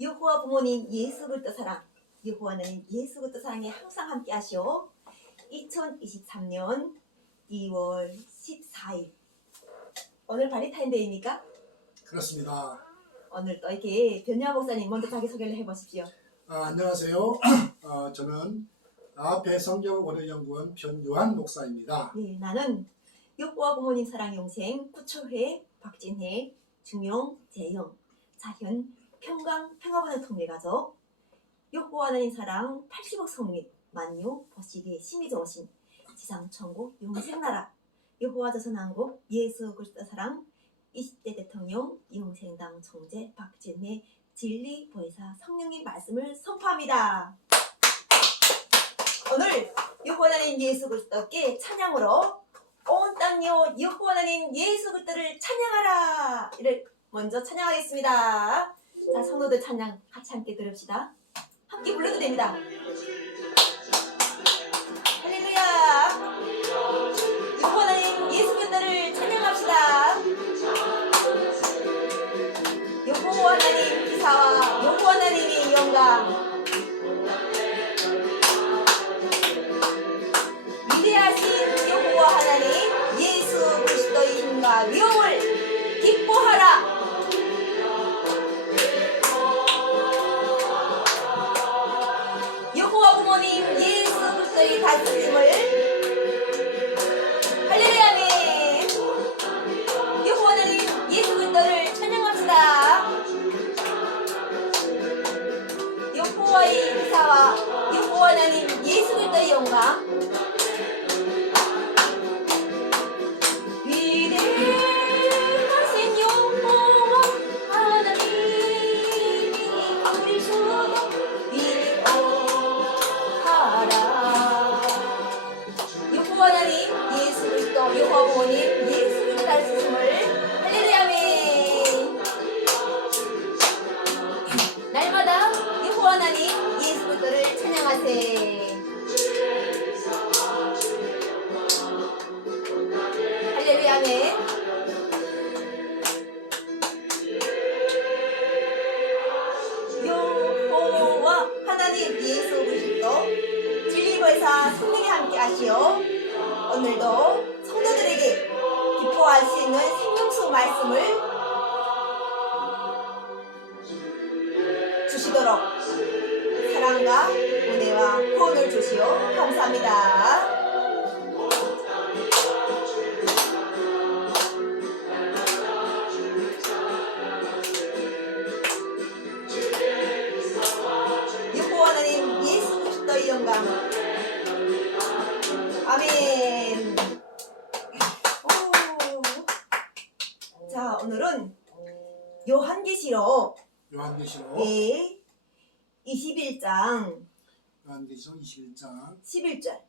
여호와 부모님 예수 그리스도 사랑, 여호와는 예수 그리스도 사랑에 항상 함께 하시오. 2023년 2월 14일 오늘 바리타임데이입니까? 그렇습니다. 오늘 또 이렇게 변요한 목사님 먼저 자기소개를 해보십시오. 안녕하세요. 저는 앞에 성경원어연구원 변요한 목사입니다. 네, 나는 여호와 부모님 사랑 영생 구초회 박진혜 중용 재영 자현 평강 평화번영 통례가족 여호와 하나님 사랑 80억 성립 만유 보시기 심의정신 지상천국 영생나라 여호와 조선왕국 예수 그리스도 사랑 20대 대통령 영생당 총재 박진혜 진리 보혜사 성령님 말씀을 선포합니다. 오늘 여호와 하나님 예수 그리스도께 찬양으로 온 땅이여 여호와 하나님 예수 그리스도를 찬양하라 이를 먼저 찬양하겠습니다. 자, 성도들 찬양 같이 함께 들읍시다. 함께 불러도 됩니다. 할렐루야. 여호와 하나님 예수 그리스도를 찬양합시다. 여호와 하나님 기사와 여호와 하나님의 영광 위대하신 여호와 하나님 예수 그리스도의 힘과 위엄을 기뻐하라. 여호와 부모님 예수 그리스도의 다스림을 할렐루야 아멘. 여호와 하나님 예수 그리스도를 찬양합시다. 여호와의 기사와 여호와 하나님 예수 그리스도의 영광 여호와 부모님 예수 그리스도 다스림을 할렐루야 아멘. 날마다 여호와 하나님 예수 그리스도를 찬양하세. 할렐루야 아멘. 여호와 하나님 예수 그리스도 진리보혜사 성령이 함께 하시오. 오늘도 성도들에게 기뻐할 수 있는 생명수 말씀을 주시도록 사랑과 은혜와 구원을 주시오. 감사합니다. 여호와 하나님 예수 그리스도의 영광 아멘. 자, 오늘은 요한계시록 네, 21장 요한계시록 21장 11절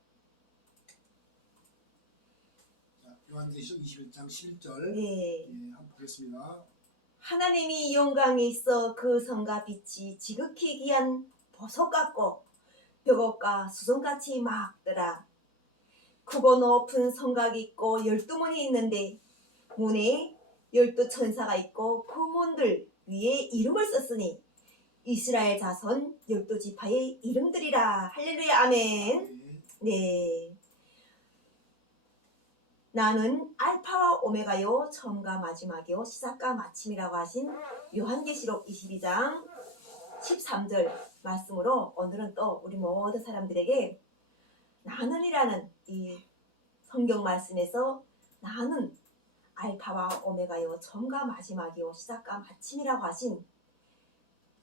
요한계시록 21장 11절 네. 한번 보겠습니다. 하나님이 영광이 있어 그 성과 빛이 지극히 귀한 보석 같고 벽옥과 수정같이 막더라. 크고 높은 성곽이 있고 12문이 있는데 문에 12천사가 있고 그 문들 위에 이름을 썼으니 이스라엘 자손 12지파의 이름들이라. 할렐루야 아멘. 네. 나는 알파와 오메가요 처음과 마지막이요 시작과 마침이라고 하신 요한계시록 22장 13절 말씀으로 오늘은 또 우리 모든 사람들에게 나는이라는 이 성경 말씀에서 나는 알파와 오메가요 처음과 마지막이요 시작과 마침이라고 하신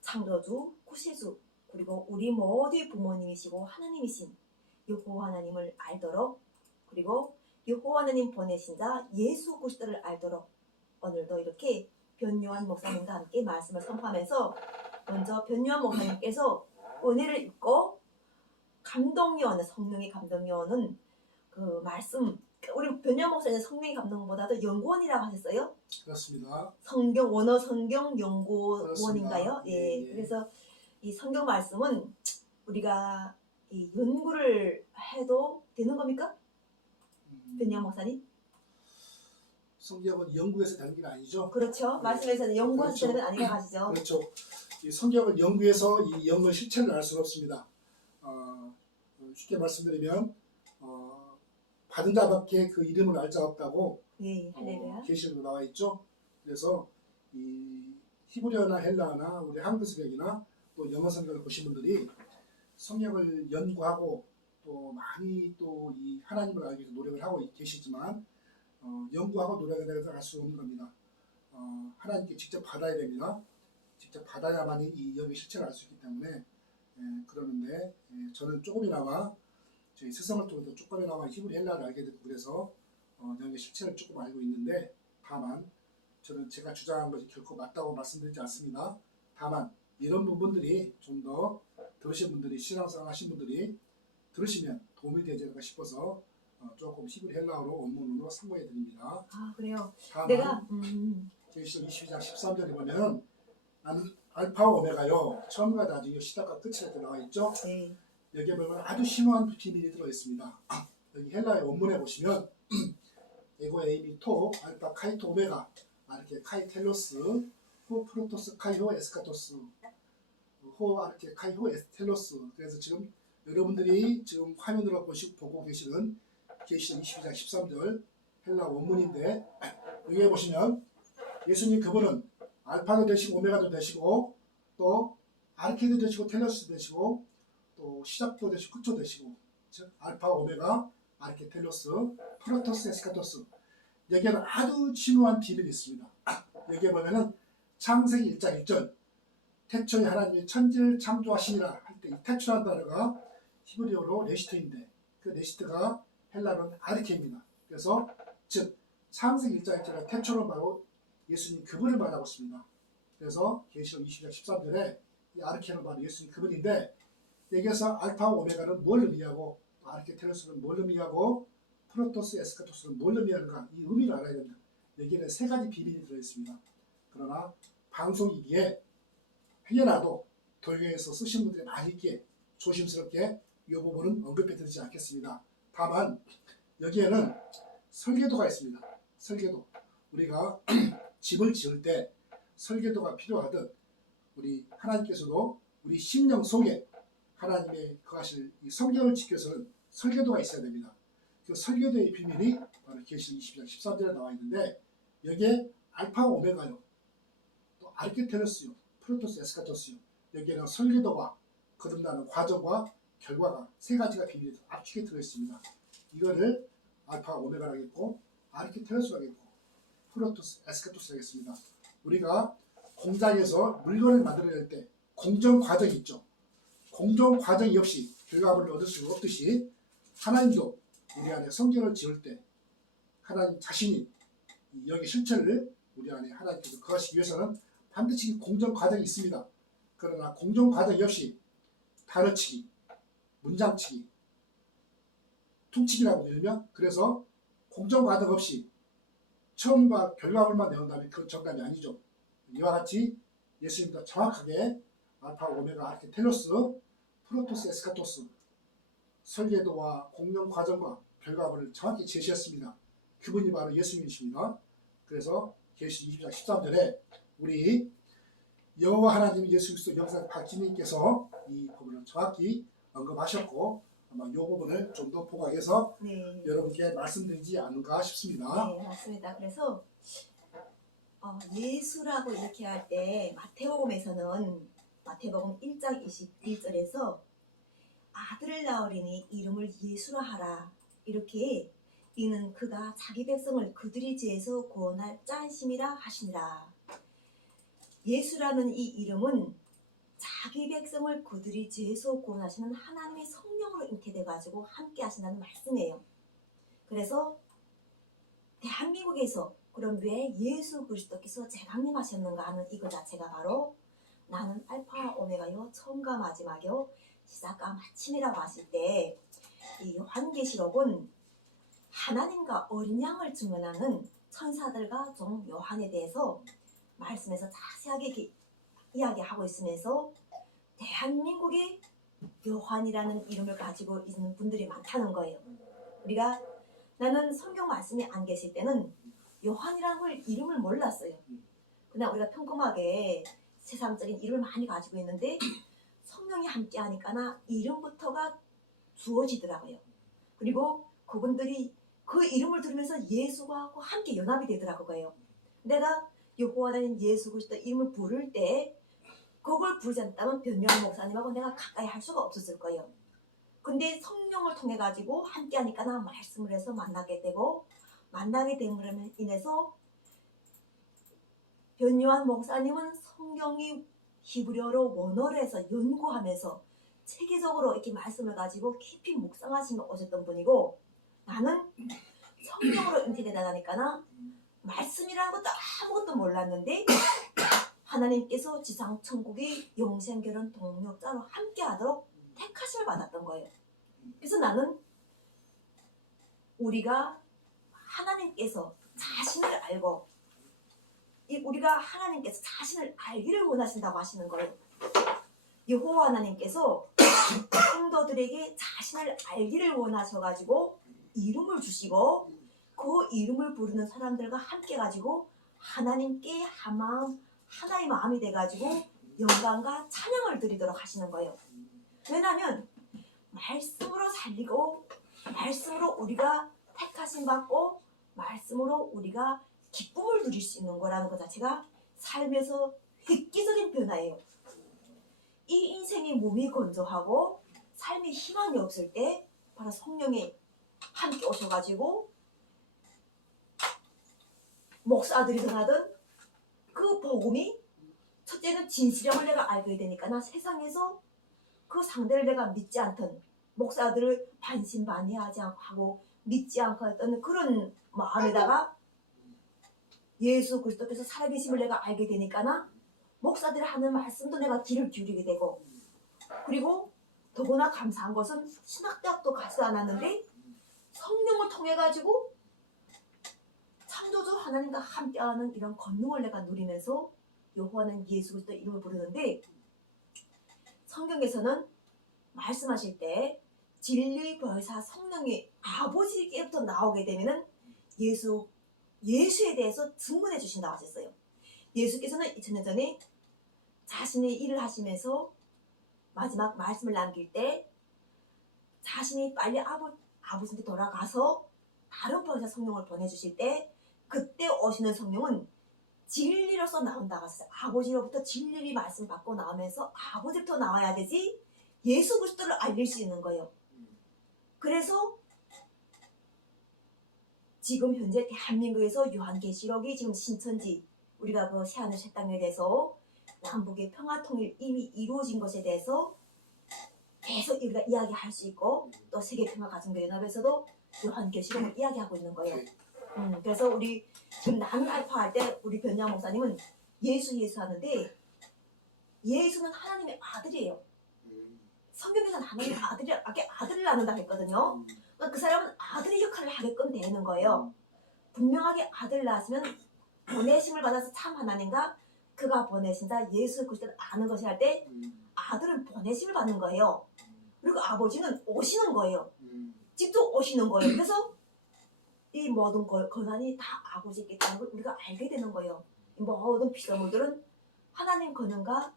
창조주 구세주 그리고 우리 모두의 부모님이시고 하나님이신 여호와 하나님을 알도록 그리고 여호와 하나님 보내신 자 예수 그리스도를 알도록 오늘도 이렇게 변요한 목사님과 함께 말씀을 선포하면서 먼저 변요한 목사님께서 은혜를 입고 감동요원 성령의 감동요원은 그 말씀 우리 변요한 목사님 성령의 감동보다도 연구원이라고 하셨어요? 그렇습니다. 성경 원어 성경 연구원인가요? 예. 예. 그래서 이 성경 말씀은 우리가 이 연구를 해도 되는 겁니까? 변요한 목사님? 성경은 연구해서 되는 게 아니죠. 그렇죠. 말씀에서는 연구하시는 건 그렇죠. 아니라고 하시죠. 그렇죠. 이 성경을 연구해서 이 영의 실체를 알 수는 없습니다. 쉽게 말씀드리면 받은 자밖에 그 이름을 알 자가 없다고 예, 할렐루야. 계시록에 나와 있죠. 그래서 이 히브리어나 헬라어나 우리 한글 성경이나 또 영어 성경을 보신 분들이 성경을 연구하고 또 많이 또 이 하나님을 알기 위해서 노력을 하고 계시지만 연구하고 노력을 할 수 없는 겁니다. 하나님께 직접 받아야 됩니다. 직접 받아야만이 이 영의 실체를 알 수 있기 때문에 그러는데 저는 조금이나마 저희 세상을 통해서 조금이나마 히브리 헬라를 알게 됐고 그래서 영의 실체를 조금 알고 있는데 다만 저는 제가 주장한 것이 결코 맞다고 말씀드리지 않습니다. 다만 이런 부분들이 좀 더 들으신 분들이 신앙생활 하신 분들이 들으시면 도움이 되지 않을까 싶어서 조금 히브리 헬라어로 원문으로 참고해 드립니다. 아, 그래요. 다만 내가 계시록 22장 13절에 보면 나는 알파와 오메가요 처음과 나중에 시작과 끝이 이렇게 나와 있죠. 네. 여기에 보면 아주 심오한 비밀이 들어있습니다. 여기 헬라의 원문에 보시면 에고 에이미 토 알파 카이토 오메가 아르케 카이 텔로스 호 프로토스 카이호 에스카토스 호 아르케 카이호 에스텔로스. 그래서 지금 여러분들이 지금 화면으로 보고 계시는 계시록 22장 13절 헬라 원문인데 여기에 보시면 예수님 그분은 알파도 되시고 오메가도 되시고 또 아르케도 되시고 텔로스도 되시고 또 시작도 되시고 끝도 되시고 즉 알파 오메가 아르케 텔로스 프로토스 에스카토스. 여기에는 아주 심오한 비밀이 있습니다. 여기에 보면은 창세기 1장 1절 태초에 하나님이 천지를 창조하시니라 할 때 이 태초라는 단어가 히브리어로 레시트인데 그 레시트가 헬라로는 아르케입니다. 그래서 즉 창세기 1장 1절에 태초로 바로 예수님 그분을 말하고 있습니다. 그래서 계시록 20장 13절에 이 아르케는 바로 예수님 그분인데 여기에서 알파와 오메가는 뭘 의미하고 아르케 텔로스는 뭘 의미하고 프로토스 에스카토스는 뭘 의미하는가 이 의미를 알아야 됩니다. 여기에는 세 가지 비밀이 들어있습니다. 그러나 방송이기에 혹여라도 교회에서 쓰신 분들이 많이 있기에 조심스럽게 이 부분은 언급해 드리지 않겠습니다. 다만 여기에는 설계도가 있습니다. 설계도. 우리가 집을 지을 때 설계도가 필요하듯 우리 하나님께서도 우리 심령 속에 하나님의 거하실 이 성경을 지켜서는 설계도가 있어야 됩니다. 그 설계도의 비밀이 바로 계시록 20장 13절에 나와 있는데 여기에 알파와 오메가요 또 아르케텔로스요 프로토스 에스카토스요 여기에는 설계도가 거듭나는 과정과 결과가 세 가지가 비밀이 압축해 들어있습니다. 이거를 알파와 오메가라겠고 아르케텔로스라겠고 프로토스 에스카토스라겠습니다. 우리가 공장에서 물건을 만들어낼 때 공정 과정이 있죠. 공정 과정이 없이 결과물을 얻을 수가 없듯이 하나님도 우리 안에 성경을 지을 때 하나님 자신이 여기 실체를 우리 안에 하나님께서 거하시기 위해서는 반드시 공정 과정이 있습니다. 그러나 공정 과정이 없이 단어치기, 문장치기, 퉁치기라고 들으면 그래서 공정 과정 없이 처음과 결과물만 내온다면 그건 정답이 아니죠. 이와 같이 예수님도 정확하게 알파, 오메가, 아르케, 텔로스, 프로토스, 에스카토스 설계도와 공정 과정과 결과물을 정확히 제시했습니다. 그분이 바로 예수님이십니다. 그래서 계시 20장 13절에 우리 여호와 하나님 예수 그리스도 영상 박진님께서 이 부분을 정확히 언급하셨고 아마 이 부분을 좀 더 보강해서 네. 여러분께 말씀드리지 않을까 싶습니다. 네, 맞습니다. 그래서 예수라고 이렇게 할 때 마태복음에서는 마태복음 1장 21절에서 아들을 낳으리니 이름을 예수라 하라 이렇게 이는 그가 자기 백성을 그들의 죄에서 구원할 자이심이라 하시니라. 예수라는 이 이름은 자기 백성을 그들의 죄에서 구원하시는 하나님의 성령으로 잉태돼 가지고 함께 하신다는 말씀이에요. 그래서 대한민국에서 그럼 왜 예수 그리스도께서 재강림하셨는가 하는 이거 자체가 바로 나는 알파와 오메가요 처음과 마지막이요 시작과 마침이라고 하실 때 이 요한계시록은 하나님과 어린 양을 증언하는 천사들과 종 요한에 대해서 말씀에서 자세하게 이렇게 이야기하고 있으면서 대한민국에 요한이라는 이름을 가지고 있는 분들이 많다는 거예요. 우리가 나는 성경 말씀이 안 계실 때는 요한이라는 걸 이름을 몰랐어요. 그냥 우리가 평범하게 세상적인 이름을 많이 가지고 있는데 성령이 함께 하니까나 이름부터가 주어지더라고요. 그리고 그분들이 그 이름을 들으면서 예수와 함께 연합이 되더라고요. 내가 여호와 하나님 예수 그리스도 이름을 부를 때 그걸 부르지 않았다면 변요한 목사님하고 내가 가까이 할 수가 없었을 거예요. 근데 성령을 통해 가지고 함께 하니까 나 말씀을 해서 만나게 되고 만나게 됨으로 인해서 변요한 목사님은 성경이 히브리어로 원어로 해서 연구하면서 체계적으로 이렇게 말씀을 가지고 깊이 묵상하시며 오셨던 분이고 나는 성경으로 잉태되다 보니까 말씀이라는 것도 아무것도 몰랐는데 하나님께서 지상 천국의 영생 결혼 동력자로 함께 하도록 택하심을 받았던 거예요. 그래서 나는 우리가 하나님께서 자신을 알고 우리가 하나님께서 자신을 알기를 원하신다고 하시는 거예요. 여호와 하나님께서 성도들에게 자신을 알기를 원하셔가지고 이름을 주시고 그 이름을 부르는 사람들과 함께 가지고 하나님께 한 마음 하나의 마음이 돼가지고 영광과 찬양을 드리도록 하시는 거예요. 왜냐하면 말씀으로 살리고 말씀으로 우리가 택하심 받고 말씀으로 우리가 기쁨을 누릴 수 있는 거라는 것 자체가 삶에서 획기적인 변화예요. 이 인생의 몸이 건조하고 삶의 희망이 없을 때 바로 성령이 함께 오셔가지고 목사들이든 하든 그 복음이 첫째는 진실함을 내가 알게 되니까 나 세상에서 그 상대를 내가 믿지 않던 목사들을 반신반의하지 않고 하고 믿지 않고 했던 그런 마음에다가 예수 그리스도께서 살아계심을 내가 알게 되니까 나 목사들이 하는 말씀도 내가 귀를 기울이게 되고 그리고 더구나 감사한 것은 신학대학도 가지 않았는데 성령을 통해 가지고 창조주 하나님과 함께하는 이런 권능을 내가 누리면서 여호와는 예수 그리스도 이름을 부르는데 성경에서는 말씀하실 때 진리 벌사 성령이 아버지께부터 나오게 되면은 예수에 대해서 증언해 주신다고 하셨어요. 예수께서는 2000년 전에 자신의 일을 하시면서 마지막 말씀을 남길 때 자신이 빨리 아버지한테 돌아가서 다른 벌사 성령을 보내주실 때 그때 오시는 성령은 진리로서 나온다고 했어요. 아버지로부터 진리의 말씀 받고 나오면서 아버지부터 나와야 되지 예수 그리스도를 알릴 수 있는 거예요. 그래서 지금 현재 대한민국에서 요한계시록이 지금 신천지 우리가 그 새하늘 새 땅에 대해서 남북의 평화통일 이미 이루어진 것에 대해서 계속 우리가 이야기할 수 있고 또 세계평화가정교연합에서도 요한계시록을 이야기하고 있는 거예요. 그래서 우리 지금 나는 알파 할 때 우리 변양 목사님은 예수 하는데 예수는 하나님의 아들이에요. 성경에서는 하나님의 아들을 낳는다 했거든요. 그 사람은 아들의 역할을 하게끔 되는 거예요. 분명하게 아들을 낳았으면 보내심을 받아서 참 하나님과 그가 보내신 자 예수 그리스도를 아는 것이 할 때 아들은 보내심을 받는 거예요. 그리고 아버지는 오시는 거예요. 직접 오시는 거예요. 그래서 이 모든 권한이 다 아버지께 있다는 걸 우리가 알게 되는 거예요. 이 모든 피조물들은 하나님 권한과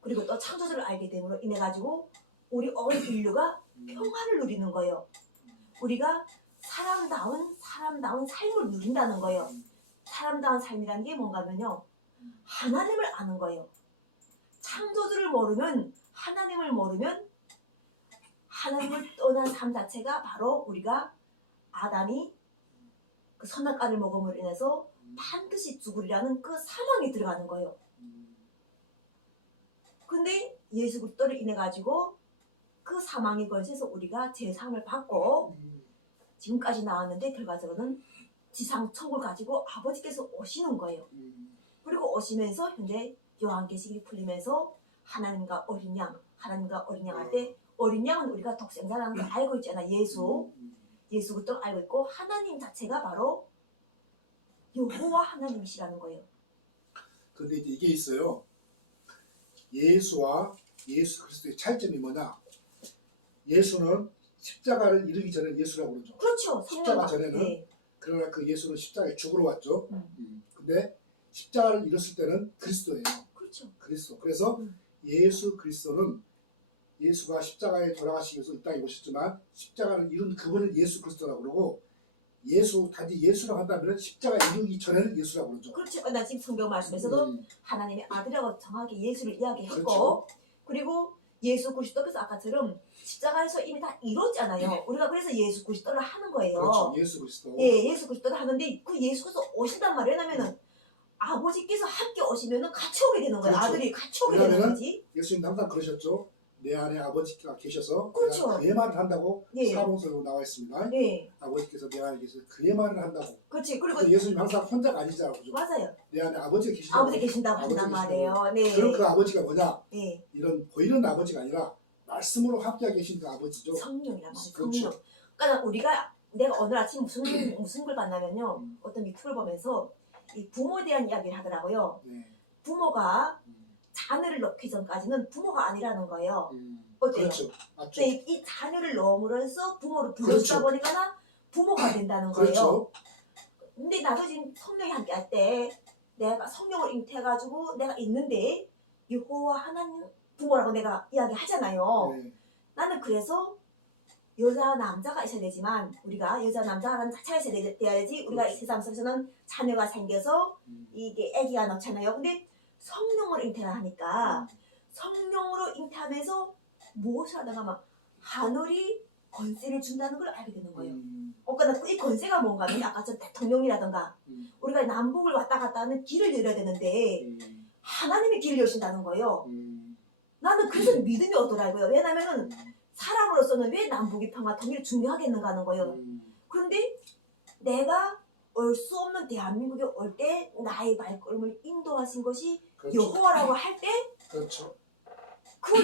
그리고 또 창조주를 알게 됨으로 인해 가지고 우리 온 인류가 평화를 누리는 거예요. 우리가 사람다운 삶을 누린다는 거예요. 사람다운 삶이라는 게 뭔가면요. 하나님을 아는 거예요. 창조주를 모르면 하나님을 모르면 하나님을 떠난 삶 자체가 바로 우리가 아담이 그 선악과를 먹음으로 인해서 반드시 죽으리라는 그 사망이 들어가는 거예요. 근데 예수 그리스도를 인해 가지고 그 사망의 권세에서 우리가 제사함을 받고 지금까지 나왔는데 결과적으로는 지상 천국을 가지고 아버지께서 오시는 거예요. 그리고 오시면서 현재 요한계시록이 풀리면서 하나님과 어린 양 할 때 어린 양은 우리가 독생자라는 걸 알고 있잖아. 예수 그리스도를 알고 있고 하나님 자체가 바로 여호와 하나님이시라는 거예요. 근데 이제 이게 있어요. 예수와 예수 그리스도의 차이점이 뭐냐? 예수는 십자가를 이루기 전에 예수라고 그러죠. 그렇죠. 십자가 전에는 네. 그러나 그 예수는 십자가에 죽으러 왔죠. 근데 십자가를 이뤘을 때는 그리스도예요. 그렇죠. 그렇죠. 그리스도. 그래서 예수 그리스도는 예수가 십자가에 돌아가시기 위해서 이 땅에 오셨지만 십자가를 이룬 그분을 예수 그리스도라고 그러고 예수 단지 예수라고 한다면 십자가 이루기 전에는 예수라고 그러죠. 그렇죠. 나 지금 성경 말씀에서도 하나님의 아들이라고 정확히 예수를 이야기했고 그렇죠. 그리고 예수 그리스도께서 아까처럼 십자가에서 이미 다 이뤘잖아요. 우리가 그래서 예수 그리스도를 하는 거예요. 그렇죠. 예수 그리스도. 예, 예수 그리스도를 하는데 그 예수 그리스도 오신단 말이에요. 왜냐면은 아버지께서 함께 오시면은 같이 오게 되는 거예요. 그렇죠. 아들이 같이 오게 되는 왜냐면은 거지. 예수님 항상 그러셨죠. 내 안에 아버지가 계셔서 그렇죠. 내가 그의 말을 한다고 예. 사복서로 나와 있습니다. 예, 아버지께서 내 안에 계셔서 그의 말을 한다고. 그렇지. 그리고 근데 예수님 항상 혼자가 아니잖아요. 그죠? 맞아요. 내 안에 아버지가 계신다고. 아버지 계신다고 한단 말이에요. 네. 그럼 그 아버지가 뭐냐? 네. 이런 보이는 아버지가 아니라 말씀으로 함께 계신 그 아버지죠. 성령이란 말이에요. 그렇죠. 성령. 그러니까 내가 오늘 아침 무슨 걸 봤냐면요. 어떤 유튜브를 보면서 이 부모에 대한 이야기를 하더라고요. 네. 부모가 자녀를 낳기 전까지는 부모가 아니라는 거예요. 어때요? 그렇죠. 맞죠. 근데 이 자녀를 넣음으로써 부모를 불러주다 그렇죠. 보니까 부모가 된다는 거예요. 그렇죠. 근데 나도 지금 성령이 함께 할 때 내가 성령을 잉태해가지고 내가 있는데 여호와 하나님 부모라고 내가 이야기하잖아요. 네. 나는 그래서 여자 남자가 있어야 되지만 우리가 여자 남자라는 자체가 있어야 돼야지 우리가 이 세상 속에서는 자녀가 생겨서 이게 아기가 낳잖아요. 근데 성령으로 잉태를 하니까 성령으로 잉태하면서 무엇을 하다가 막 하늘이 권세를 준다는 걸 알게 되는 거예요. 그러니까 이 권세가 뭔가 하면 아까 전 대통령이라든가 우리가 남북을 왔다 갔다 하는 길을 열어야 되는데 하나님이 길을 여신다는 거예요. 나는 그래서 믿음이 오더라고요. 왜냐면은 사람으로서는 왜 남북의 평화 통일이 중요하겠는가 하는 거예요. 그런데 내가 올 수 없는 대한민국에 올 때 나의 발걸음을 인도하신 것이 그렇죠. 여호와라고 할 때 그 그렇죠.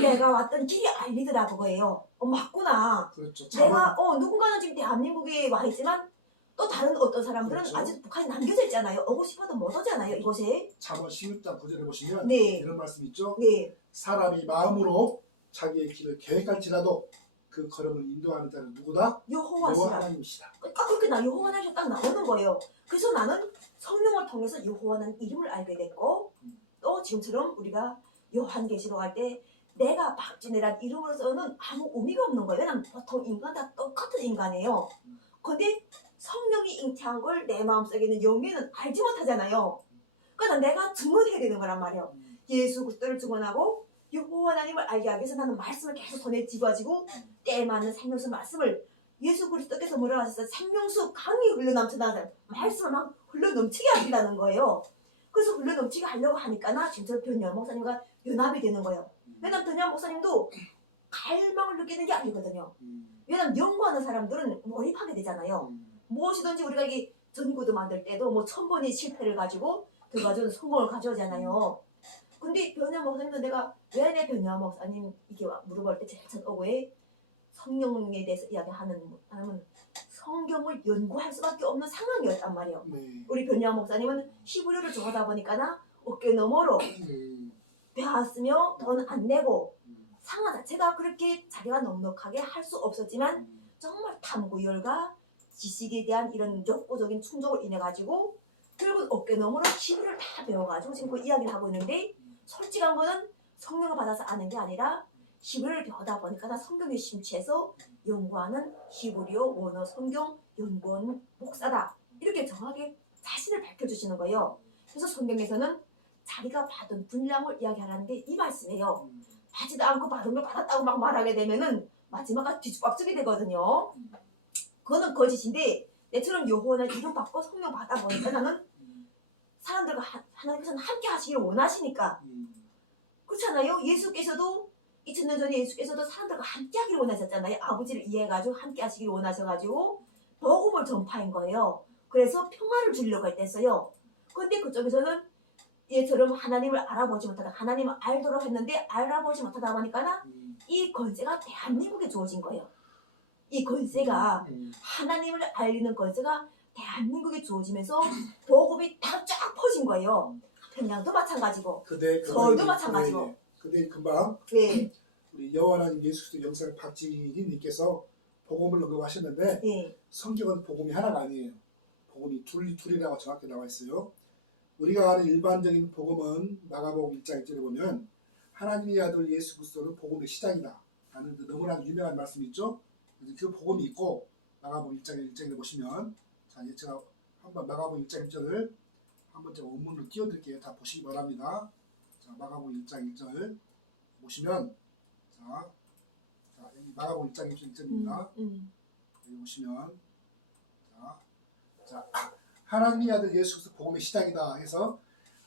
내가 왔던 길이 알리더라고 거예요. 맞구나. 그렇죠. 내가 누군가는 지금 대한민국에 와 있지만 또 다른 어떤 사람들은 그렇죠. 아직 북한에 남겨져 있잖아요. 오고 싶어도 못 오잖아요. 이곳에. 잠언 16장 9절에 보시면 네. 이런 말씀 있죠. 네. 사람이 마음으로 자기의 길을 계획할지라도 그 걸음을 인도하는 자는 누구다? 여호와 여호와시라. 하나님이시다. 그러니까 그렇게 여호와 하나님 딱 나오는 거예요. 그래서 나는 성령을 통해서 여호와는 이름을 알게 됐고 또 지금처럼 우리가 요한계시록 할 때 내가 박진애란 이름으로서는 아무 의미가 없는 거예요. 왜냐면 보통 인간 다 똑같은 인간이에요. 근데 성령이 잉태한 걸 내 마음속에는 영계는 알지 못하잖아요. 그러니까 내가 증언해야 되는 거란 말이에요. 예수 그리스도를 증언하고 여호와 하나님을 알게 하기 위해서 나는 말씀을 계속 손에 쥐어가지고 때에 맞는 생명수 말씀을 예수 그리스도께서 뭐라고 하셨어요? 생명수 강이 흘러넘친다는 말씀을 막 흘러넘치게 하신다는 거예요. 그래서 흘러넘치게 하려고 하니까 나 진짜 변현 목사님과 연합이 되는 거예요. 왜냐면 변현 목사님도 갈망을 느끼는 게 아니거든요. 왜냐면 연구하는 사람들은 몰입하게 되잖아요. 무엇이든지 우리가 이게 전구도 만들 때도 뭐 1000번의 실패를 가지고 그 가지고 성공을 가져오잖아요. 근데 변현 목사님도 내가 왜 내 변현 목사님 이게 물어볼 때 제일 첫 오고에 성령에 대해서 이야기하는 하면 성경을 연구할 수밖에 없는 상황이었단 말이에요. 네. 우리 변현 목사님은 히브리어를 좋아하다 보니까 어깨 너머로 배웠으며 돈 안 내고 상황 자체가 그렇게 자기가 넉넉하게 할 수 없었지만 정말 탐구열과 지식에 대한 이런 욕구적인 충족을 인해 가지고 결국 어깨 너머로 히브리어를 다 배워가지고 지금 그 이야기를 하고 있는데 솔직한 거는 성령을 받아서 아는 게 아니라 히브리어를 배우다 보니까 나 성경에 심취해서 연구하는 히브리어 원어 성경 연구원 목사다 이렇게 정확하게 자신을 밝혀주시는 거예요. 그래서 성경에서는 자기가 받은 분량을 이야기하라는 게 이 말씀이에요. 받지도 않고 받은 걸 받았다고 막 말하게 되면은 마지막에 뒤죽박죽이 되거든요. 그거는 거짓인데 내처럼 여호와는 이름 받고 성령 받아 보니까 나는 사람들과 하나님께서는 함께 하시기를 원하시니까 그렇잖아요. 예수께서도 2000년 전에 예수께서도 사람들과 함께 하기를 원하셨잖아요. 아버지를 이해해가지고 함께 하시기를 원하셔가지고 복음을 전파한 거예요. 그래서 평화를 주려고 했댔어요. 근데 그쪽에서는 얘처럼 하나님을 알아보지 못하다 하나님을 알도록 했는데 알아보지 못하다 보니까 이 권세가 대한민국에 주어진 거예요. 이 권세가 하나님을 알리는 권세가 대한민국에 주어지면서 복음이 다 쫙 퍼진 거예요. 평양도 마찬가지고 서울도 마찬가지고. 근데 금방 네. 우리 여호와 하나님 예수 그리스도 영상 박지희님께서 복음을 언급하셨는데 성경은 복음이 하나가 아니에요. 복음이 둘이라고 정확히 나와 있어요. 우리가 아는 일반적인 복음은 마가복음 1장 1절에 보면 하나님의 아들 예수 그리스도는 복음의 시작이다 라는 그 너무나 유명한 말씀이 있죠. 그 복음이 있고 마가복음 1장 1절에 보시면 자, 제가 한번 마가복음 1장 1절을 한번 제가 원문으로 띄워드릴게요. 다 보시기 바랍니다. 자, 마가복음 1장 1절 보시면 자 여기 마가복음 1장 1절입니다. 여기 보시면 자, 하나님의 아들 예수 그리스도 복음의 시작이다 해서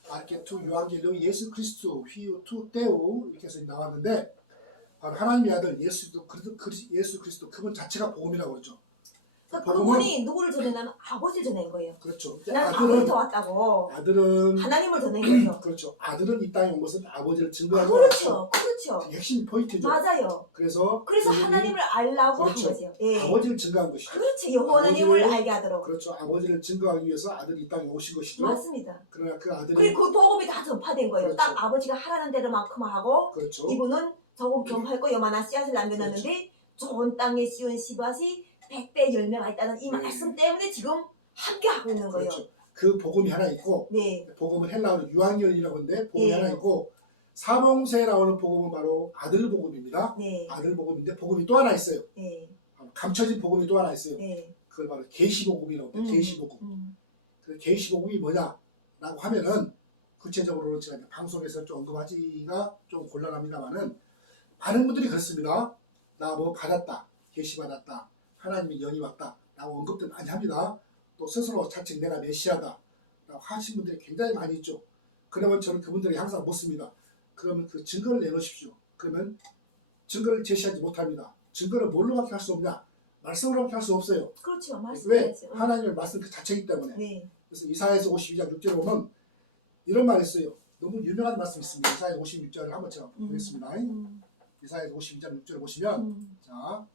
아르케투 요한계명 예수 그리스도 휘유 투 때우 이렇게 해서 나왔는데 바로 하나님의 아들 예수 그리스도 그분 자체가 복음이라고 그러죠. 그러니까 그분이 누구를 전해냐면 아버지를 전한 거예요. 그렇죠. 난 아버지부터 왔다고. 아들은 하나님을 전한 거죠. 그렇죠. 아들은 이 땅에 온 것은 아버지를 증거하기 그렇죠. 그렇죠. 핵심 포인트죠. 맞아요. 그래서 하나님을 알라고 그렇죠. 한 거죠. 예. 아버지를 증거한 것이죠. 그렇죠. 여호와 하나님을 알게 하도록. 그렇죠. 아버지를 증거하기 위해서 아들이 이 땅에 오신 것이죠. 맞습니다. 그러나 그 아들이 그리고 그 복음이 다 전파된 거예요. 그렇죠. 딱 아버지가 하라는 대로만큼 하고 그렇죠. 이분은 조금 좀 할 거 요만한 씨앗을 남겨놨는데 좋은 땅에 씌운 씨앗이 100배 열매가 있다는 이 말씀 때문에 지금 함께 하고 있는 거예요. 그렇죠. 그 복음이 하나 있고 네. 복음은 헬라어로 유한결이라고 하는데 복음이 네. 하나 있고 사봉세에 나오는 복음은 바로 아들 복음입니다. 네. 아들 복음인데 복음이 또 하나 있어요. 네. 감춰진 복음이 또 하나 있어요. 네. 그걸 바로 계시복음이라고 해요. 계시복음. 그 계시복음이 뭐냐라고 하면은 구체적으로는 제가 방송에서 좀 언급하기가 좀 곤란합니다만은 많은 분들이 그렇습니다. 나 뭐 받았다, 계시 받았다, 하나님의 영이 왔다 라고 언급들 많이 합니다. 또 스스로 자칭 내가 메시아다 라고 하신 분들이 굉장히 많이 있죠. 그러면 저는 그분들이 항상 묻습니다. 그러면 그 증거를 내놓으십시오. 그러면 증거를 제시하지 못합니다. 증거를 뭘로밖에 할 수 없냐? 말씀으로밖에 할 수 없어요. 그렇죠. 왜? 말씀이죠. 하나님의 말씀 그 자체이기 때문에. 네. 그래서 이사야서 52장 6절에 보면 이런 말이 있어요. 너무 유명한 말씀이 있습니다. 이사야 56절을 한번 제가 보겠습니다. 이사야 52장 6절을 보시면 자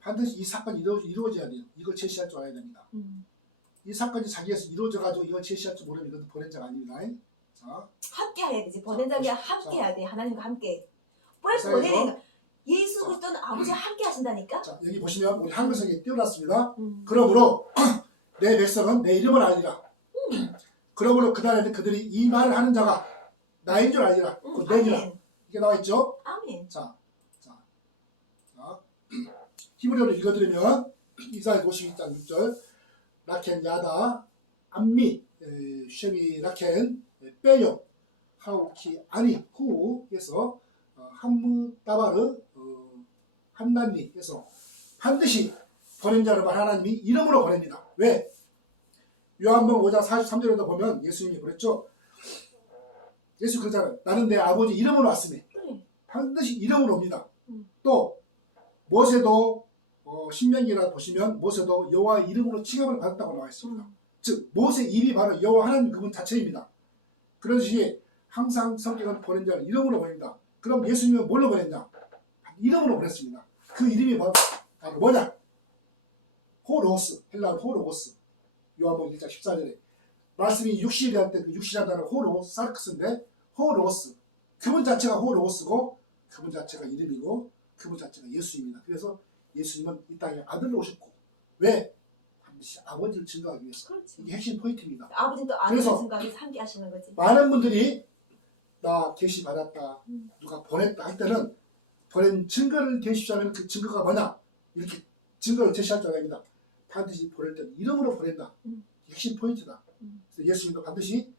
반드시 이 사건이 이루어져야 돼요. 이걸 제시할 줄 알아야 됩니다. 이 사건이 자기에서 이루어져가지고 이걸 제시할 줄 모르면 이것도 보낸 자가 아닙니다. 자 함께 해야 되지. 보낸 자가 함께 해야 돼. 하나님과 함께. 왜 이사야서- 보내니까? 예수 그리스도는 아버지와 함께 하신다니까? 자 여기 보시면 우리 한글성에 띄워놨습니다. 음. 그러므로 내 백성은 내 이름을 알리라. 그러므로 그날에는 그들이 이 말을 하는 자가 나인 줄 알리라. 그 내니라. 아멘. 이게 나와 있죠. 아멘. 자 히브리어로 읽어드리면 이사야 52장 6절 라켄 야다 암미 쉐미 라켄 빼요 하우키 아니 후에서 함무 따바르 한난리에서 반드시 보낸 자를 하나님이 이름으로 보냅니다. 왜? 요한복음 5장 43절에도 보면 예수님이 그랬죠. 예수 그러잖아요. 나는 내 아버지 이름으로 왔으니 반드시 이름으로 옵니다. 또 모세도 신명기라 보시면 모세도 여호와 이름으로 칭함을 받았다고 나와 있습니다. 즉 모세 입이 바로 여호와 하나님 그분 자체입니다. 그러듯이 항상 성경은 보낸 자를 이름으로 보냅니다. 그럼 예수님은 뭘로 보냈냐? 이름으로 보냈습니다. 그 이름이 바로 뭐냐? 호로스, 헬라어 호로스. 요한복음 1장 14절에 말씀이 육신이 할 때 그 육신이라는 단어 호로스, 사르크스인데 호로스. 그분 자체가 호로스고 그분 자체가 이름이고 그분 자체가 예수입니다. 그래서 예수님은 이 땅에 아들로 오셨고 왜? 반드시 아버지를 증거하기 위해서. 그렇지. 이게 핵심 포인트입니다. 아버지도 그래서 아버지 생각에서 함께 하시는 거지. 많은 분들이 나 계시 받았다, 누가 보냈다 할 때는 보낸 증거를 제시하면 그 증거가 뭐냐? 이렇게 증거를 제시할 줄 알아야 합니다. 반드시 보낼 때는 이름으로 보낸다. 핵심 포인트다. 그래서 예수님도 반드시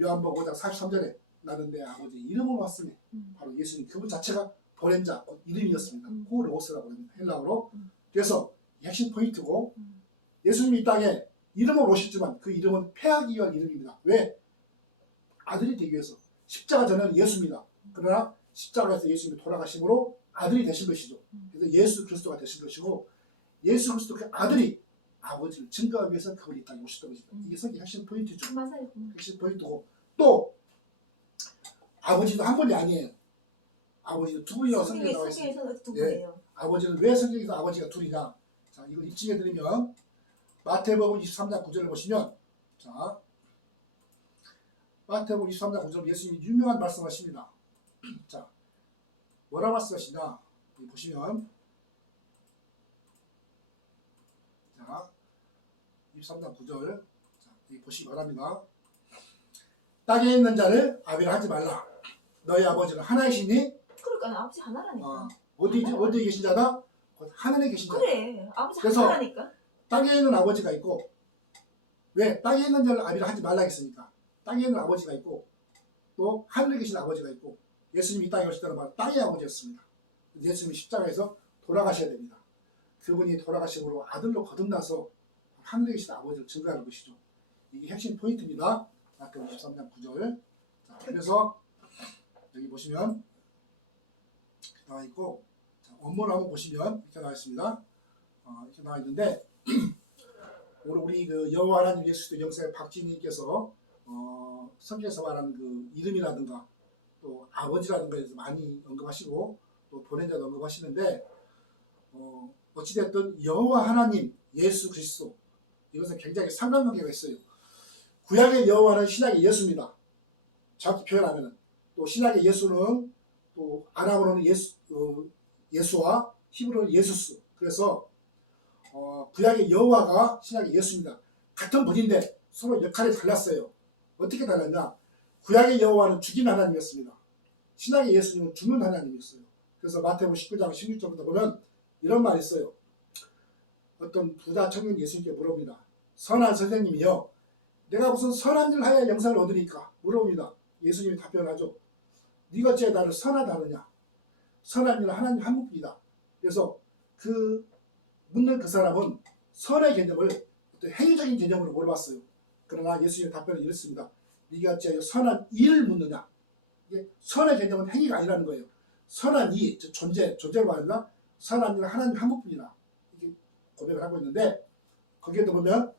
요한복음 5장 43절에 나는 내 아버지 이름으로 왔으니 바로 예수님 그분 자체가 보낸 자, 곧 이름이었습니다. 호로스라고 합니다. 헬라어로. 그래서 핵심 포인트고 예수님이 이 땅에 이름으로 오셨지만 그 이름은 패하기 위한 이름입니다. 왜? 아들이 되기 위해서. 십자가 전에는 예수입니다. 그러나 십자가에서 예수님이 돌아가심으로 아들이 되신 것이죠. 그래서 예수 그리스도가 되신 것이고 예수 그리스도 그 아들이 아버지를 증거하기 위해서 그분이 이 땅에 오셨던 것입니다. 이게 성경 핵심 포인트죠. 맞아요. 핵심 포인트고 또 아버지도 한 분이 아니에요. 아버지도 두 분이라고 성경에 나와 있습니다. 성경에서 두 분이에요. 아버지는 왜 성경에서 아버지가 둘이냐? 자, 이걸 입증해 드리면 마태복음 23장 9절을 보시면 자, 마태복음 23장 9절 예수님이 유명한 말씀하십니다. 자, 뭐라 말씀하시냐? 여기 보시면 자, 23장 9절 자, 여기 보시기 바랍니다. 땅에 있는 자를 아비라 하지 말라. 너희 아버지는 하나이시니 그러니까 아버지 하나라니까. 어디 계신 자다? 곧 하늘에 계신 자. 그래 아버지 그래서 하나라니까. 땅에 있는 아버지가 있고 왜 땅에 있는 자를 아비라 하지 말라 했습니까? 땅에 있는 아버지가 있고 또 하늘에 계신 아버지가 있고 예수님이 이 땅에 오실 때는 바로 땅의 아버지였습니다. 예수님이 십자가에서 돌아가셔야 됩니다. 그분이 돌아가심으로 아들로 거듭나서 하늘에 계신 아버지를 증거하는 것이죠. 이게 핵심 포인트입니다. 마태복음 13장 9절. 자, 그래서 여기 보시면 이렇게 나와 있고 자, 원문을 한번 보시면 이렇게 나와 있습니다. 이렇게 나와 있는데 우리 그 여호와 하나님 예수 그리스도 영사의 박진희께서 성경에서 말하는 그 이름이라든가 또 아버지라든가 에서 많이 언급하시고 또 보낸 자도 언급하시는데 어찌됐든 여호와 하나님 예수 그리스도 이것은 굉장히 상관관계가 있어요. 구약의 여호와는 신약의 예수입니다. 정확히 표현하면은 또 신약의 예수는 또 아람어로는 예수와 히브리어는 예수스. 그래서 구약의 여호와가 신약의 예수입니다. 같은 분인데 서로 역할이 달랐어요. 어떻게 달랐냐? 구약의 여호와는 죽인 하나님이었습니다. 신약의 예수님은 죽는 하나님이었어요. 그래서 마태복음 19장 16절부터 보면 이런 말이 있어요. 어떤 부자 청년 예수님께 물어봅니다. 선한 선생님이요, 내가 무슨 선한 일 하여 영생을 얻으니까? 물어봅니다. 예수님이 답변하죠. 네가 어찌 나를 선하다 하느냐? 선한 일은 하나님 한 분뿐이다. 그래서 묻는 그 사람은 선의 개념을 어떤 행위적인 개념으로 물어봤어요. 그러나 예수님의 답변은 이렇습니다. 네가 어찌 선한 일을 묻느냐? 이게 선의 개념은 행위가 아니라는 거예요. 선한 이, 존재로 말한다. 선한 일은 하나님 한 분뿐이다. 이렇게 고백을 하고 있는데 거기에도 보면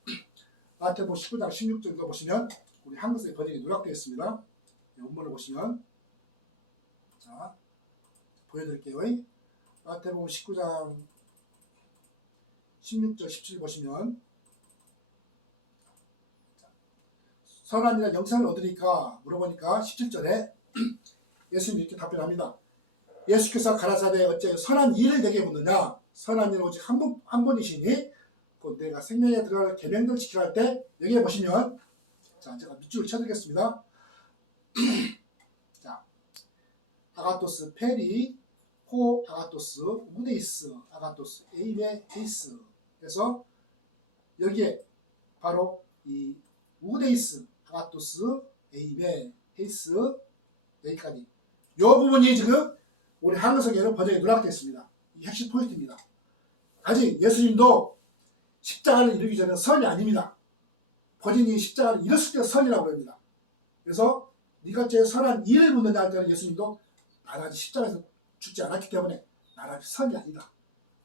마태복음 19장 16절도 보시면 우리 한글의 번역이 누락되어 있습니다. 원문을 보시면 자 보여드릴게요. 마태복음 19장 16절 17절 보시면 선한 일은 영생을 얻으니까 물어보니까 17절에 예수님이 이렇게 답변합니다. 예수께서 가라사대 어째 선한 일을 내게 묻느냐? 선한 일은 오직 한 분이시니 곧 내가 생명에 들어갈 계명들 지키라 할 때 여기에 보시면 자 제가 밑줄을 쳐드리겠습니다. 자 아가토스 페리 호 아가토스 우데이스 아가토스 에이메 데이스 그래서 여기에 바로 이 우데이스 아가토스 에이메 데이스 여기까지 이 부분이 지금 우리 한글 성경에는 번역이 누락되어 있습니다. 이 핵심 포인트입니다. 아직 예수님도 십자가를 이루기 전에 선이 아닙니다. 본인이 십자가를 이뤘을 때 선이라고 합니다. 그래서 네가 제 선한 일을 묻느냐 할 때는 예수님도 나는 아직 십자가에서 죽지 않았기 때문에 나는 아직 선이 아니다.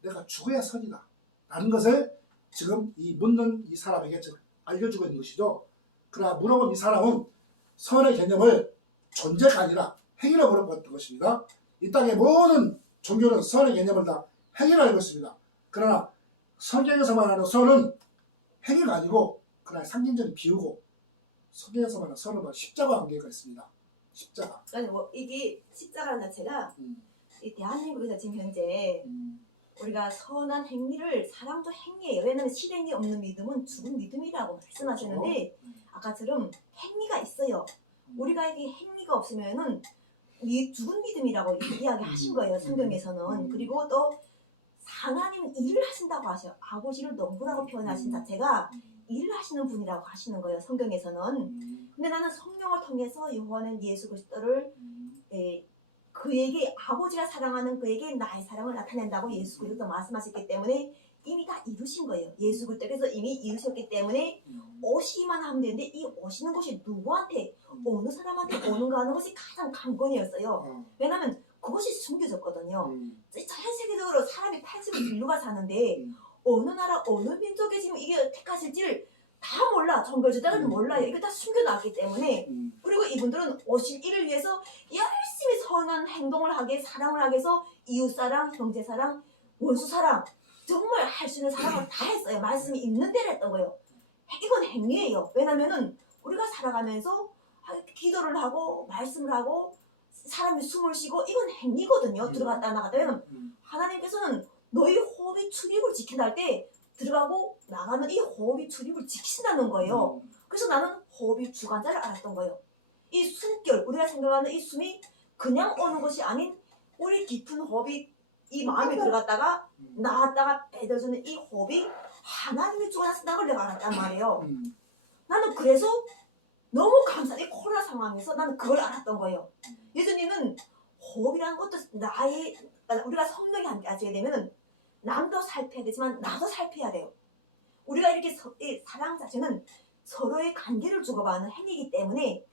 내가 죽어야 선이다. 라는 것을 지금 이 묻는 이 사람에게 알려주고 있는 것이죠. 그러나 물어본 이 사람은 선의 개념을 존재가 아니라 행위라고 물어봤던 것입니다. 이 땅의 모든 종교는 선의 개념을 다 행위로 알고 있습니다. 그러나 성경에서 말하는 선은 행위가 아니고 그러나 상징적인 비유고 성경에서 말하는 선은 바로 십자가와 관계가 있습니다. 십자가. 아니 뭐 이게 십자가라는 자체가 이 대한민국에서 지금 현재 우리가 선한 행위를 사랑도 행위예요. 왜냐하면 실행이 없는 믿음은 죽은 믿음이라고 말씀하셨는데 아까처럼 행위가 있어요. 우리가 이게 행위가 없으면은 죽은 믿음이라고 이야기하신 거예요. 성경에서는. 그리고 또 하나님은 일을 하신다고 하셔요. 아버지를 농부라고 표현하신 자체가 일을 하시는 분이라고 하시는 거예요. 성경에서는. 근데 나는 성령을 통해서 여호와는 예수 그리스도를 그에게 아버지가 사랑하는 그에게 나의 사랑을 나타낸다고 예수 그리스도 말씀하셨기 때문에 이미 다 이루신 거예요. 예수 그리스도께서 이미 이루셨기 때문에 오시기만 하면 되는데 이 오시는 것이 누구한테 어느 사람한테 오는가 하는 것이 가장 관건이었어요. 왜냐하면 그것이 숨겨졌거든요. 전 세계적으로 사람이 80을 인류가 사는데 어느 나라 어느 민족에 지금 이게 택하실지를 다 몰라. 종교지도자는 몰라요. 이거 다 숨겨놨기 때문에. 그리고 이분들은 오실 일을 위해서 열심히 선한 행동을 하게 사랑을 하게 해서 이웃사랑, 형제사랑, 원수사랑 정말 할 수 있는 사랑을 다 했어요. 말씀이 있는 대로 했던 거예요. 이건 행위예요. 왜냐면은 우리가 살아가면서 기도를 하고 말씀을 하고 사람이 숨을 쉬고 이건 행위거든요. 들어갔다 나갔다. 왜냐면 하나님께서는 너희 호흡이 출입을 지킨다 할 때 들어가고 나가는 이 호흡이 출입을 지키신다는 거예요. 그래서 나는 호흡이 주관자를 알았던 거예요. 이 숨결, 우리가 생각하는 이 숨이 그냥 오는 것이 아닌 우리 깊은 호흡이 이 마음에 들어갔다가 나왔다가 빼져주는 이 호흡이 하나님이 주관하신다는 걸 내가 알았단 말이에요. 나는 그래서 너무 감사해. 이 코로나 상황에서 나는 그걸 알았던 거예요. 예수님은 호흡이라는 것도 우리가 성령이 함께 하시게 되면 남도 살펴야 되지만 나도 살펴야 돼요. 우리가 이렇게 이 사랑 자체는 서로의 관계를 주고받는 행위이기 때문에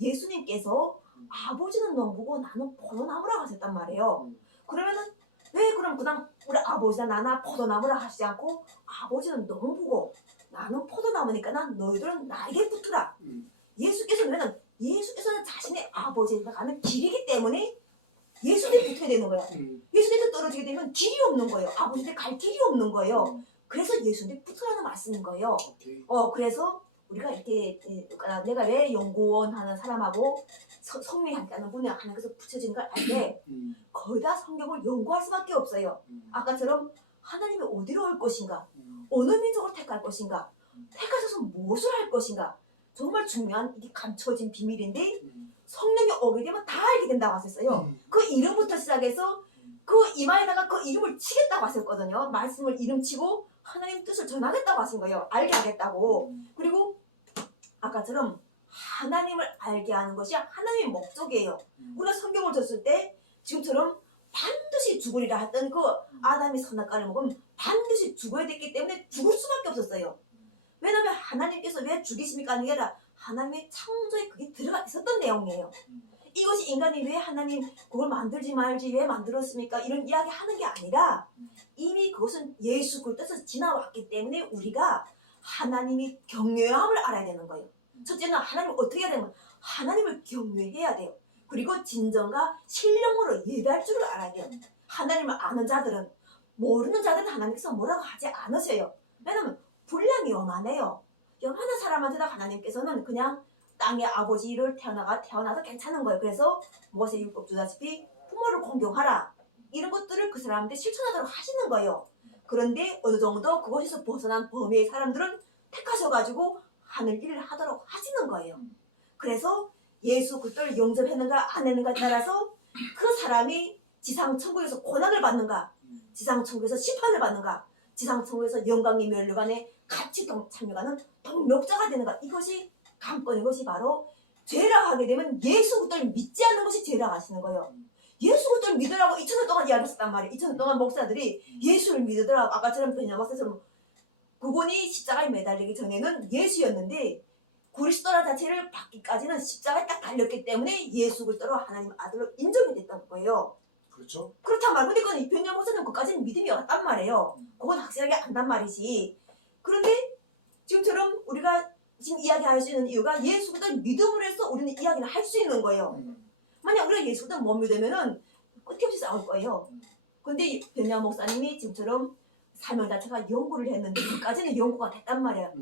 예수님께서 아버지는 농부고 나는 포도나무라고 하셨단 말이에요. 그러면은 왜 그럼 그다음 우리 아버지나 나나 포도나무라 하시지 않고 아버지는 농부고 나는 포도나무니까 난 너희들은 나에게 붙으라. 예수께서는 자신의 아버지에 가는 길이기 때문에 예수님에 붙어야 되는 거야. 예수님에 떨어지게 되면 길이 없는 거예요. 아버지한테 갈 길이 없는 거예요. 그래서 예수님에 붙으라는 말씀인 거예요. 그래서 우리가 이렇게 내가 왜 연구원 하는 사람하고 성령이 함께하는 분이 하나님께서 붙여지는 걸 알 때 거의 다 성경을 연구할 수밖에 없어요. 아까처럼 하나님이 어디로 올 것인가, 어느 민족을 택할 것인가, 택하셔서 무엇을 할 것인가, 정말 중요한 이게 감춰진 비밀인데 성령이 오게 되면 다 알게 된다고 하셨어요. 그 이름부터 시작해서 그 이마에다가 그 이름을 치겠다고 하셨거든요. 말씀을 이름치고 하나님 뜻을 전하겠다고 하신 거예요. 알게 하겠다고. 그리고 아까처럼 하나님을 알게 하는 것이 하나님의 목적이에요. 우리가 성경을 줬을 때 지금처럼 반드시 죽으리라 했던 그 아담이 선악과를 먹으면 반드시 죽어야 됐기 때문에 죽을 수밖에 없었어요. 왜냐하면 하나님께서 왜 죽이십니까? 하는 게 아니라 하나님의 창조에 그게 들어가 있었던 내용이에요. 이것이 인간이 왜 하나님 그걸 만들지 말지 왜 만들었습니까? 이런 이야기 하는 게 아니라 이미 그것은 예수 그리스도에서 지나왔기 때문에 우리가 하나님이 경외함을 알아야 되는 거예요. 첫째는 하나님을 어떻게 해야 되냐면 하나님을 경외해야 돼요. 그리고 진정과 신령으로 예배할 줄을 알아야 돼요. 하나님을 아는 자들은, 모르는 자들은 하나님께서 뭐라고 하지 않으세요. 왜냐면 분량이 요만해요. 요만한 사람한테도 하나님께서는 그냥 땅의 아버지를 태어나서 괜찮은 거예요. 그래서 모세 율법 주다시피 부모를 공경하라. 이런 것들을 그 사람한테 실천하도록 하시는 거예요. 그런데 어느 정도 그것에서 벗어난 범위의 사람들은 택하셔가지고 하늘 일을 하도록 하시는 거예요. 그래서 예수 그리스도를 영접했는가 안 했는가에 따라서 그 사람이 지상천국에서 고난을 받는가, 지상천국에서 심판을 받는가, 지상천국에서 영광의 멸류관에 같이 참여하는 동력자가 되는가, 이것이 관건, 이것이 바로 죄라고 하게 되면 예수 그리스도를 믿지 않는 것이 죄라고 하시는 거예요. 예수 그리스도를 믿으라고 2000년 동안 이야기했었단 말이에요. 2000년 동안 목사들이 예수를 믿으더라고. 아까처럼 베냐마스처럼 그분이 십자가에 매달리기 전에는 예수였는데 그리스도라 자체를 받기까지는 십자가에 딱 달렸기 때문에 예수 그리스도로 하나님 아들로 인정이 됐던 거예요. 그렇죠. 그렇단 말이에요. 근데 그건 베냐마스는 그까지는 믿음이 없단 말이에요. 그건 확실하게 안단 말이지. 그런데 지금처럼 우리가 지금 이야기할 수 있는 이유가 예수 그리스도를 믿음으로 해서 우리는 이야기를 할 수 있는 거예요. 만약 우리가 예수 그리스도를 못 믿으면은 끝이 없이 싸울 거예요. 근데 변희아 목사님이 지금처럼 사명 자체가 연구를 했는데 그까지는 연구가 됐단 말이에요.